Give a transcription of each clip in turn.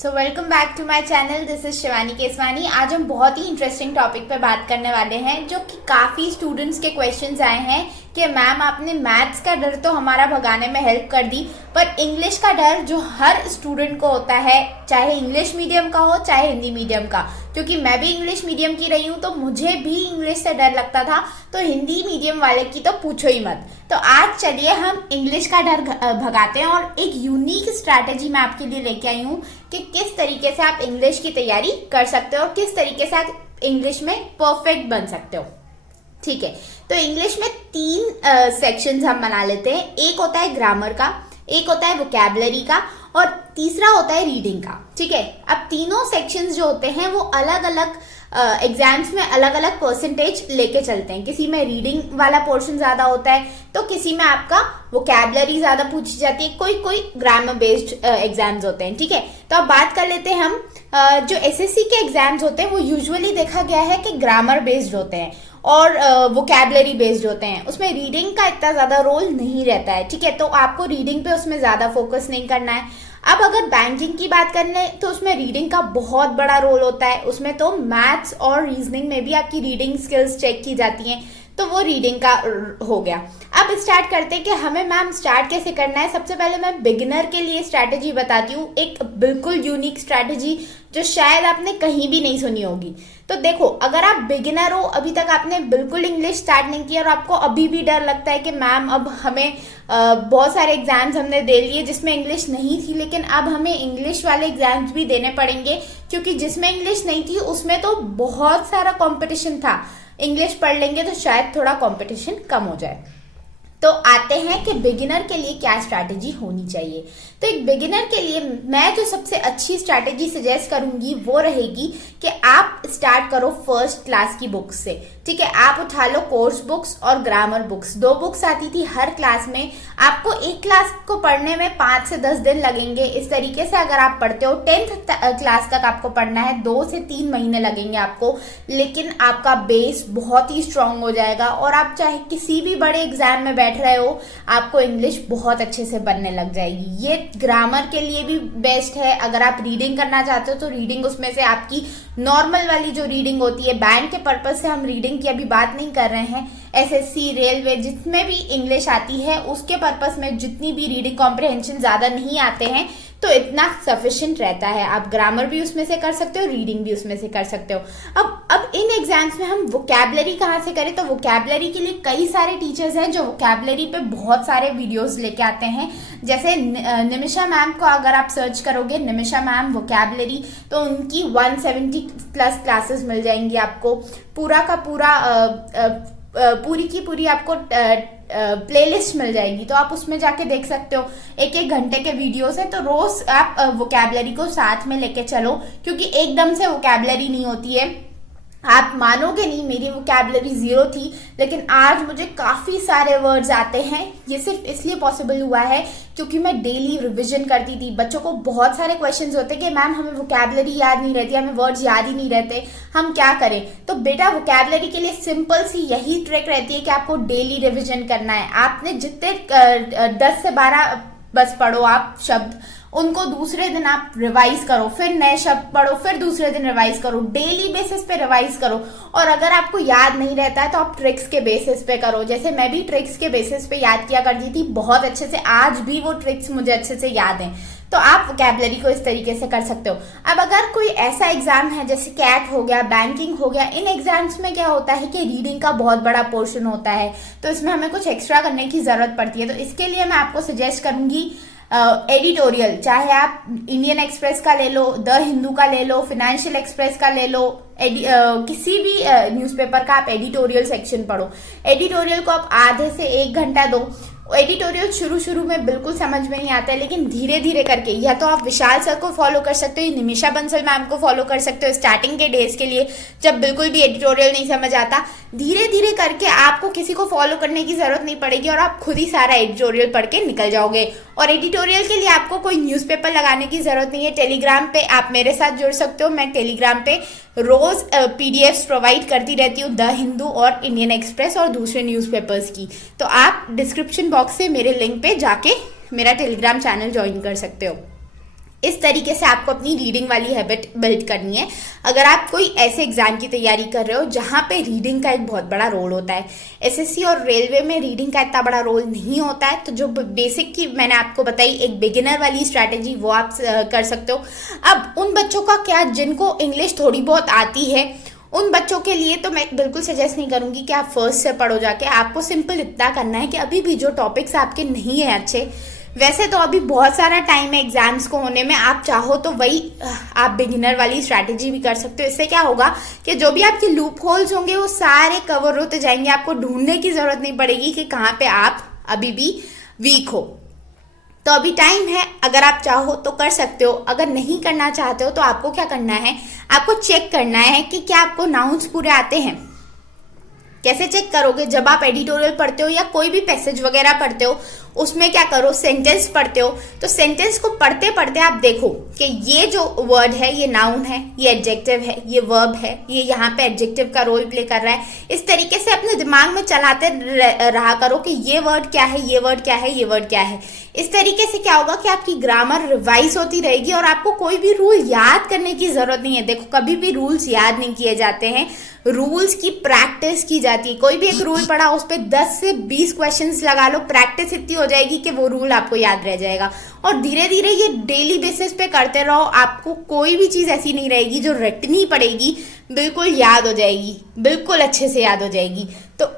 So welcome back to my channel. This is Shivani Keswani. आज हम बहुत ही इंटरेस्टिंग टॉपिक पे बात करने वाले हैं जो कि काफ़ी स्टूडेंट्स के क्वेश्चंस आए हैं कि मैम आपने मैथ्स का डर तो हमारा भगाने में हेल्प कर दी, पर इंग्लिश का डर जो हर स्टूडेंट को होता है, चाहे इंग्लिश मीडियम का हो चाहे हिंदी मीडियम का, क्योंकि मैं भी इंग्लिश मीडियम की रही हूँ तो मुझे भी इंग्लिश से डर लगता था, तो हिंदी मीडियम वाले की तो पूछो ही मत। तो आज चलिए हम इंग्लिश का डर भगाते हैं और एक यूनिक स्ट्रैटेजी मैं आपके लिए लेके आई हूँ कि किस तरीके से आप इंग्लिश की तैयारी कर सकते हो और किस तरीके से आप इंग्लिश में परफेक्ट बन सकते हो। ठीक है, तो इंग्लिश में तीन सेक्शंस हम बना लेते हैं। एक होता है ग्रामर का, एक होता है वोकैबुलरी का और तीसरा होता है रीडिंग का। ठीक है, अब तीनों सेक्शंस जो होते हैं वो अलग अलग एग्जाम्स में अलग अलग परसेंटेज लेके चलते हैं। किसी में रीडिंग वाला पोर्शन ज्यादा होता है तो किसी में आपका वोकैबुलरी ज्यादा पूछी जाती है, कोई कोई ग्रामर बेस्ड एग्जाम्स होते हैं। ठीक है, तो अब बात कर लेते हैं हम जो एसएससी के एग्जाम्स होते हैं वो यूजुअली देखा गया है कि ग्रामर बेस्ड होते हैं और वोकैबुलरी बेस्ड होते हैं। उसमें रीडिंग का इतना ज्यादा रोल नहीं रहता है। ठीक है, तो आपको रीडिंग पे उसमें ज्यादा फोकस नहीं करना है। अब अगर बैंकिंग की बात कर लें तो उसमें रीडिंग का बहुत बड़ा रोल होता है। उसमें तो मैथ्स और रीजनिंग में भी आपकी रीडिंग स्किल्स चेक की जाती हैं, तो वो रीडिंग का हो गया। अब स्टार्ट करते हैं कि हमें मैम स्टार्ट कैसे करना है। सबसे पहले मैं बिगिनर के लिए स्ट्रैटेजी बताती हूँ, एक बिल्कुल यूनिक स्ट्रैटेजी जो शायद आपने कहीं भी नहीं सुनी होगी। तो देखो, अगर आप बिगिनर हो, अभी तक आपने बिल्कुल इंग्लिश स्टार्ट नहीं किया और आपको अभी भी डर लगता है कि मैम अब हमें बहुत सारे एग्जाम्स हमने दे लिए जिसमें इंग्लिश नहीं थी, लेकिन अब हमें इंग्लिश वाले एग्जाम्स भी देने पड़ेंगे क्योंकि जिसमें इंग्लिश नहीं थी उसमें तो बहुत सारा कंपटीशन था। इंग्लिश पढ़ लेंगे तो शायद थोड़ा कंपटीशन कम हो जाए। तो आते हैं कि बिगिनर के लिए क्या स्ट्रैटेजी होनी चाहिए। तो एक बिगिनर के लिए मैं जो सबसे अच्छी स्ट्रैटेजी सजेस्ट करूंगी वो रहेगी कि आप स्टार्ट करो फर्स्ट क्लास की बुक्स से। ठीक है, आप उठा लो कोर्स बुक्स और ग्रामर बुक्स। 2 बुक्स आती थी हर क्लास में। आपको एक क्लास को पढ़ने में 5 से 10 दिन लगेंगे। इस तरीके से अगर आप पढ़ते हो 10th क्लास तक आपको पढ़ना है, 2 से 3 महीने लगेंगे आपको, लेकिन आपका बेस बहुत ही स्ट्रांग हो जाएगा और आप चाहे किसी भी बड़े एग्जाम में बैठ रहे हो, आपको इंग्लिश बहुत अच्छे से बनने लग जाएगी। ये ग्रामर के लिए भी बेस्ट है। अगर आप रीडिंग करना चाहते हो तो रीडिंग उसमें से आपकी नॉर्मल वाली जो रीडिंग होती है, बैंक के पर्पज से हम रीडिंग की अभी बात नहीं कर रहे हैं, एसएससी रेलवे जिसमें भी इंग्लिश आती है उसके पर्पस में जितनी भी रीडिंग कॉम्प्रिहेंशन ज्यादा नहीं आते हैं तो इतना सफिशिएंट रहता है। आप ग्रामर भी उसमें से कर सकते हो, रीडिंग भी उसमें से कर सकते हो। अब इन एग्जाम्स में हम वोकैबुलरी कहाँ से करें, तो वोकैबुलरी के लिए कई सारे टीचर्स हैं जो वोकैबुलरी पे बहुत सारे वीडियोस लेके आते हैं। जैसे निमिषा मैम को अगर आप सर्च करोगे, निमिषा मैम वोकैबुलरी, तो उनकी 170 प्लस क्लासेस मिल जाएंगी आपको। पूरा का पूरा पूरी की पूरी आपको प्लेलिस्ट मिल जाएगी, तो आप उसमें जाके देख सकते हो। 1-1 घंटे के वीडियोस है, तो रोज आप वोकैबुलरी को साथ में लेके चलो, क्योंकि एकदम से वोकैबुलरी नहीं होती है। आप मानोगे नहीं, मेरी वोकैबुलरी 0 थी लेकिन आज मुझे काफी सारे वर्ड्स आते हैं। ये सिर्फ इसलिए पॉसिबल हुआ है क्योंकि मैं डेली रिवीजन करती थी। बच्चों को बहुत सारे क्वेश्चंस होते हैं कि मैम हमें वोकैबुलरी याद नहीं रहती, हमें वर्ड्स याद ही नहीं रहते, हम क्या करें। तो बेटा वोकैबुलरी के लिए सिंपल सी यही ट्रिक रहती है कि आपको डेली रिविजन करना है। आपने जितने 10 से 12 बस पढ़ो आप शब्द, उनको दूसरे दिन आप रिवाइज करो, फिर नए शब्द पढ़ो, फिर दूसरे दिन रिवाइज करो, डेली बेसिस पे रिवाइज करो। और अगर आपको याद नहीं रहता है तो आप ट्रिक्स के बेसिस पे करो। जैसे मैं भी ट्रिक्स के बेसिस पे याद किया करती थी बहुत अच्छे से, आज भी वो ट्रिक्स मुझे अच्छे से याद हैं। तो आप वोकैबुलरी को इस तरीके से कर सकते हो। अब अगर कोई ऐसा एग्जाम है जैसे कैट हो गया, बैंकिंग हो गया, इन एग्जाम्स में क्या होता है कि रीडिंग का बहुत बड़ा पोर्शन होता है, तो इसमें हमें कुछ एक्स्ट्रा करने की जरूरत पड़ती है। तो इसके लिए मैं आपको सजेस्ट करूंगी एडिटोरियल। चाहे आप इंडियन एक्सप्रेस का ले लो, द हिंदू का ले लो, फाइनेंशियल एक्सप्रेस का ले लो, किसी भी न्यूज़पेपर का आप एडिटोरियल सेक्शन पढ़ो। एडिटोरियल को आप आधे से 1 घंटा दो। एडिटोरियल शुरू में बिल्कुल समझ में नहीं आता है, लेकिन धीरे धीरे करके, या तो आप विशाल सर को फॉलो कर सकते हो, निमिषा बंसल मैम को फॉलो कर सकते हो स्टार्टिंग के डेज के लिए, जब बिल्कुल भी एडिटोरियल नहीं समझ आता। धीरे धीरे करके आपको किसी को फॉलो करने की जरूरत नहीं पड़ेगी और आप खुद ही सारा एडिटोरियल पढ़ के निकल जाओगे। और एडिटोरियल के लिए आपको कोई न्यूज़पेपर लगाने की जरूरत नहीं है। टेलीग्राम पे आप मेरे साथ जुड़ सकते हो। मैं टेलीग्राम पे रोज पीडीएफ्स प्रोवाइड करती रहती हूँ, द हिंदू और इंडियन एक्सप्रेस और दूसरे न्यूज़पेपर्स की। तो आप डिस्क्रिप्शन बॉक्स से मेरे लिंक पे जाके मेरा टेलीग्राम चैनल ज्वाइन कर सकते हो। इस तरीके से आपको अपनी रीडिंग वाली हैबिट बिल्ड करनी है। अगर आप कोई ऐसे एग्जाम की तैयारी कर रहे हो जहाँ पे रीडिंग का एक बहुत बड़ा रोल होता है, एसएससी और रेलवे में रीडिंग का इतना बड़ा रोल नहीं होता है, तो जो बेसिक की मैंने आपको बताई एक बिगिनर वाली स्ट्रैटेजी वो आप कर सकते हो। अब उन बच्चों का क्या जिनको इंग्लिश थोड़ी बहुत आती है, उन बच्चों के लिए तो मैं बिल्कुल सजेस्ट नहीं करूंगी कि आप फर्स्ट से पढ़ो जाके। आपको सिंपल इतना करना है कि अभी भी जो टॉपिक्स आपके नहीं है अच्छे, वैसे तो अभी बहुत सारा टाइम है एग्जाम्स को होने में, आप चाहो तो वही आप बिगिनर वाली स्ट्रैटेजी भी कर सकते हो। इससे क्या होगा कि जो भी आपके लूप होल्स होंगे वो सारे कवर होते जाएंगे, आपको ढूंढने की जरूरत नहीं पड़ेगी कि कहाँ पे आप अभी भी वीक हो। तो अभी टाइम है, अगर आप चाहो तो कर सकते हो। अगर नहीं करना चाहते हो तो आपको क्या करना है, आपको चेक करना है कि क्या आपको नाउन्स पूरे आते हैं। कैसे चेक करोगे, जब आप एडिटोरियल पढ़ते हो या कोई भी पैसेज वगैरह पढ़ते हो, उसमें क्या करो, सेंटेंस पढ़ते हो, तो सेंटेंस को पढ़ते पढ़ते आप देखो कि ये जो वर्ड है ये नाउन है, ये एडजेक्टिव है, ये वर्ब है, ये यहाँ पे एडजेक्टिव का रोल प्ले कर रहा है। इस तरीके से अपने दिमाग में चलाते रहा करो कि ये वर्ड क्या है, ये वर्ड क्या है, ये वर्ड क्या है। इस तरीके से क्या होगा कि आपकी ग्रामर रिवाइज होती रहेगी और आपको कोई भी रूल याद करने की जरूरत नहीं है। देखो, कभी भी रूल्स याद नहीं किए जाते हैं, रूल्स की प्रैक्टिस की जाती है। कोई भी एक रूल पढ़ा, उस पर 10 से 20 क्वेश्चंस लगा लो, प्रैक्टिस इतनी हो जाएगी कि वो रूल आपको याद रह जाएगा। और धीरे धीरे ये डेली बेसिस पे करते रहो, आपको कोई भी चीज़ ऐसी नहीं रहेगी जो रटनी पड़ेगी, बिल्कुल याद हो जाएगी, बिल्कुल अच्छे से याद हो जाएगी। तो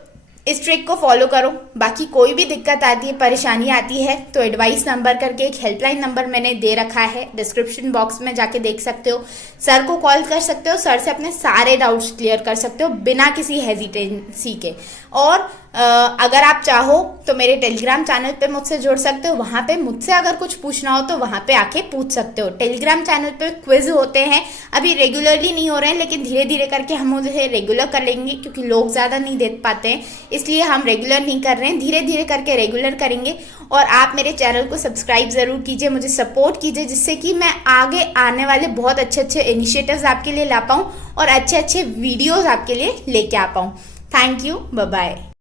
इस ट्रिक को फॉलो करो। बाकी कोई भी दिक्कत आती है, परेशानी आती है, तो एडवाइस नंबर करके एक हेल्पलाइन नंबर मैंने दे रखा है, डिस्क्रिप्शन बॉक्स में जाके देख सकते हो। सर को कॉल कर सकते हो, सर से अपने सारे डाउट्स क्लियर कर सकते हो बिना किसी हेजिटेंसी के। और अगर आप चाहो तो मेरे टेलीग्राम चैनल पे मुझसे जुड़ सकते हो, वहाँ पे मुझसे अगर कुछ पूछना हो तो वहाँ पे आके पूछ सकते हो। टेलीग्राम चैनल पे क्विज होते हैं, अभी रेगुलरली नहीं हो रहे हैं, लेकिन धीरे धीरे करके हम उसे रेगुलर कर लेंगे, क्योंकि लोग ज़्यादा नहीं दे पाते हैं, इसलिए हम रेगुलर नहीं कर रहे हैं। धीरे धीरे करके रेगुलर करेंगे। और आप मेरे चैनल को सब्सक्राइब ज़रूर कीजिए, मुझे सपोर्ट कीजिए, जिससे कि मैं आगे आने वाले बहुत अच्छे अच्छे इनिशिएटिव्स आपके लिए ला पाऊँ और अच्छे अच्छे वीडियोज़ आपके लिए लेके आ पाऊँ। Thank you, bye bye.